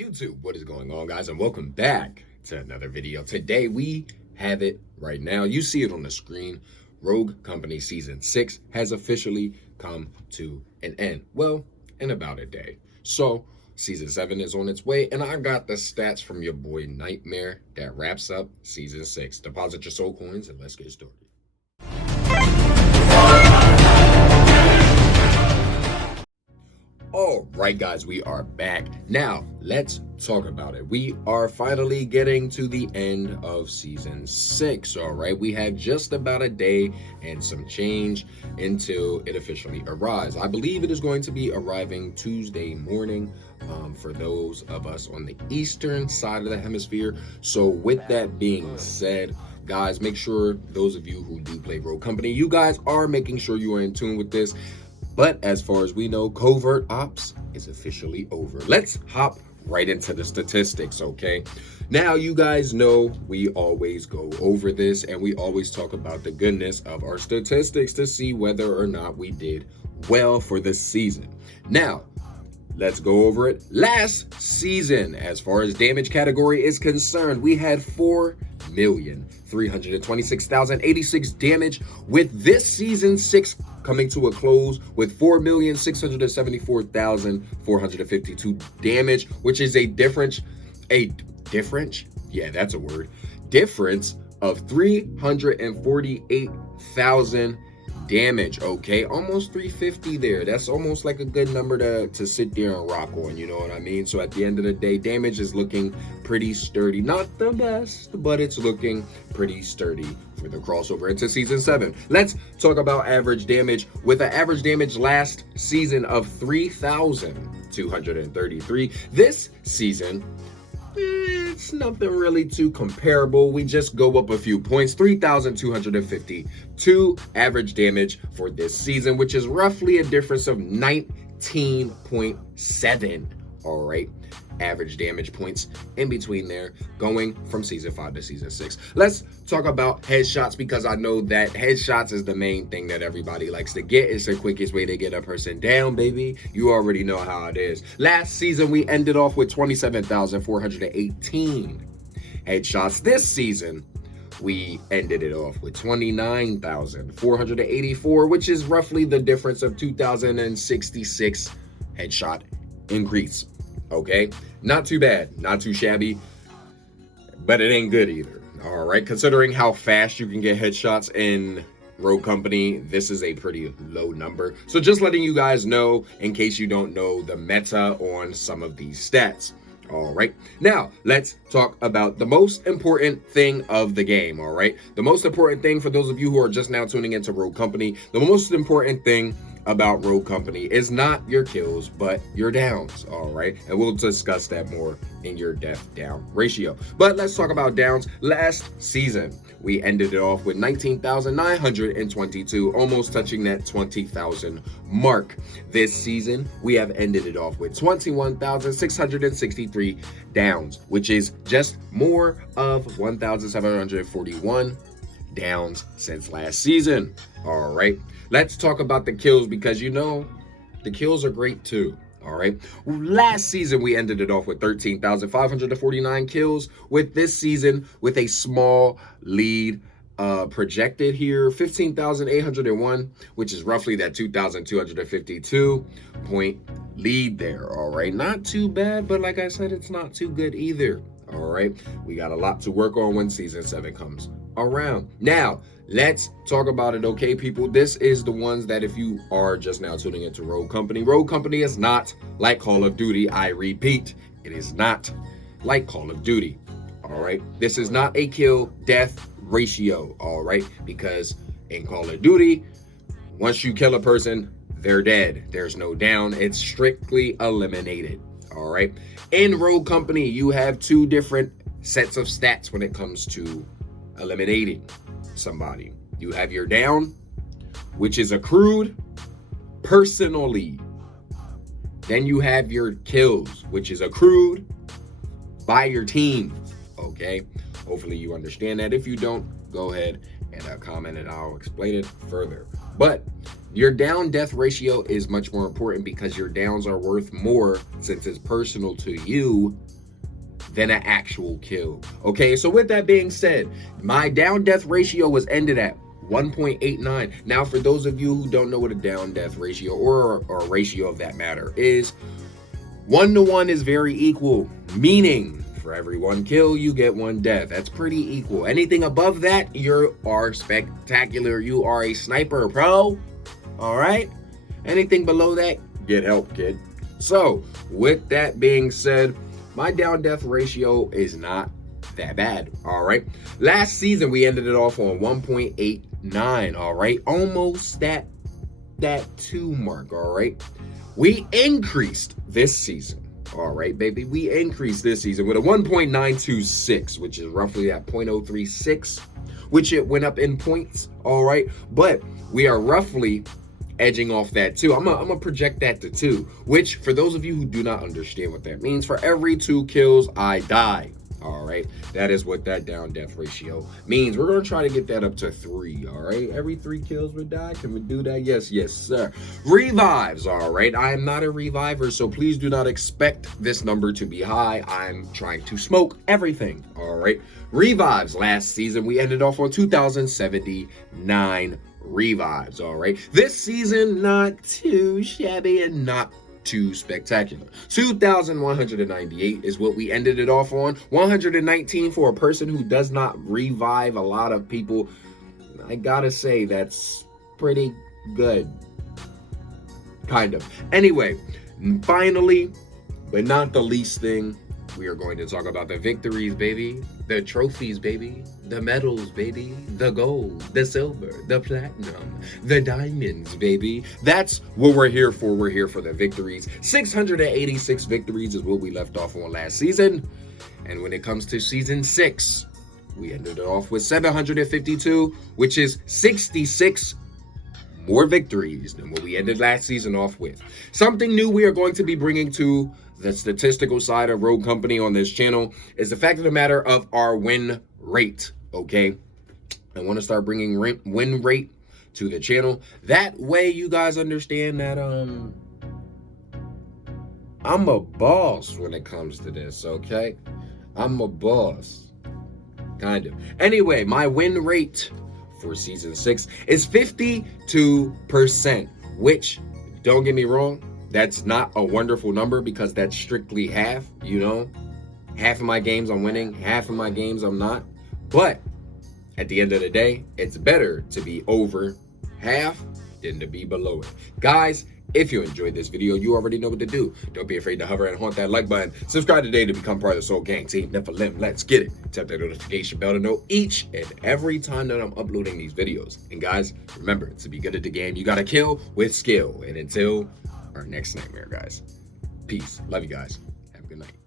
YouTube, what is going on, guys, and welcome back to another video. Today we have it right now. You see it on the screen. Rogue Company Season 6 has officially come to an end. Well, in about a day. So, Season 7 is on its way, and I got the stats from your boy Nightmare that wraps up Season 6. Deposit your soul coins, and let's get started. All right, guys, we are back. Now, let's talk about it. We are finally getting to the end of Season 6, all right? We have just about a day and some change until it officially arrives. I believe it is going to be arriving Tuesday morning for those of us on the eastern side of the hemisphere. So with that being said, guys, make sure those of you who do play Rogue Company, you guys are making sure you are in tune with this. But as far as we know, Covert Ops is officially over. Let's hop right into the statistics, okay? Now, you guys know we always go over this and we always talk about the goodness of our statistics to see whether or not we did well for the season. Now, let's go over it. Last season, as far as damage category is concerned, we had 4,326,086 damage, with this season 6 coming to a close with 4,674,452 damage, which is a difference of 348,000 damage. Okay, almost 350 there. That's almost like a good number to sit there and rock on, you know what I mean? So at the end of the day, damage is looking pretty sturdy. Not the best, but it's looking pretty sturdy for the crossover into Season 7. Let's talk about average damage. With an average damage last season of 3,233, this season it's nothing really too comparable. We just go up a few points. 3,252 average damage for this season, which is roughly a difference of 19.7. all right, average damage points in between there, going from Season 5 to Season 6. Let's talk about headshots, because I know that headshots is the main thing that everybody likes to get. It's the quickest way to get a person down, baby. You already know how it is. Last season, we ended off with 27,418 headshots. This season, we ended it off with 29,484, which is roughly the difference of 2,066 headshot increase. Okay, not too bad, not too shabby, but it ain't good either. All right, considering how fast you can get headshots in Rogue Company, this is a pretty low number. So just letting you guys know, in case you don't know the meta on some of these stats. All right, now let's talk about the most important thing of the game. All right, the most important thing for those of you who are just now tuning into Rogue Company, the most important thing about Rogue Company is not your kills, but your downs. All right, and we'll discuss that more in your death down ratio. But let's talk about downs. Last season, we ended it off with 19,922, almost touching that 20,000 mark. This season, we have ended it off with 21,663 downs, which is just more of 1,741 downs since last season. All right, let's talk about the kills, because you know the kills are great too. All right, last season we ended it off with 13,549 kills. With this season, with a small lead projected here, 15,801, which is roughly that 2,252 point lead there. All right, not too bad, but like I said, it's not too good either. All right, we got a lot to work on when Season 7 comes around. Now, let's talk about it, okay, people? This is the ones that, if you are just now tuning into Rogue Company is not like Call of Duty. I repeat, it is not like Call of Duty. All right, this is not a kill death ratio. All right, because in Call of Duty, once you kill a person, they're dead. There's no down. It's strictly eliminated. All right, in Rogue Company, you have two different sets of stats when it comes to eliminating somebody. You have your down, which is accrued personally. Then you have your kills, which is accrued by your team. Okay, hopefully you understand that. If you don't, go ahead and comment and I'll explain it further. But Your down death ratio is much more important because your downs are worth more since it's personal to you than an actual kill. Okay, so with that being said, my down death ratio was ended at 1.89. Now, for those of you who don't know what a down death ratio or a ratio of that matter is, 1 to 1 is very equal, meaning for every 1 kill, you get 1 death. That's pretty equal. Anything above that, you are spectacular. You are a sniper, bro. All right? Anything below that, get help, kid. So, with that being said, my down death ratio is not that bad, all right? Last season, we ended it off on 1.89, all right? Almost that 2 mark, all right? We increased this season, all right, baby? We increased this season with a 1.926, which is roughly that 0.036, which it went up in points, all right? But we are roughly edging off that 2. I'm gonna project that to 2, which for those of you who do not understand what that means, for every 2 kills, I die. All right, that is what that down death ratio means. We're gonna try to get that up to 3. All right, every 3 kills we die. Can we do that? Yes, sir. Revives. All right, I am not a reviver, so please do not expect this number to be high. I'm trying to smoke everything. All right, revives. Last season we ended off on 2,079 revives. All right, this season not too shabby and not too spectacular. 2,198 is what we ended it off on. 119 for a person who does not revive a lot of people. I gotta say, that's pretty good. Kind of. Anyway, finally, but not the least thing, we are going to talk about the victories, baby. The trophies, baby. The medals, baby. The gold, the silver, the platinum, the diamonds, baby. That's what we're here for. We're here for the victories. 686 victories is what we left off on last season. And when it comes to season 6, we ended it off with 752, which is 66 more victories than what we ended last season off with. Something new we are going to be bringing to the statistical side of Rogue Company on this channel is the fact of the matter of our win rate, okay? I want to start bringing win rate to the channel. That way you guys understand that I'm a boss when it comes to this, okay? I'm a boss. Kind of. Anyway, my win rate for season 6 is 52%, which, don't get me wrong, that's not a wonderful number because that's strictly half, you know? Half of my games I'm winning, half of my games I'm not. But at the end of the day, it's better to be over half than to be below it. Guys, if you enjoyed this video, you already know what to do. Don't be afraid to hover and haunt that like button. Subscribe today to become part of the Soul Gang Team Nephilim. Let's get it. Tap that notification bell to know each and every time that I'm uploading these videos. And guys, remember, to be good at the game, you gotta kill with skill. And until our next nightmare, guys. Peace. Love you guys. Have a good night.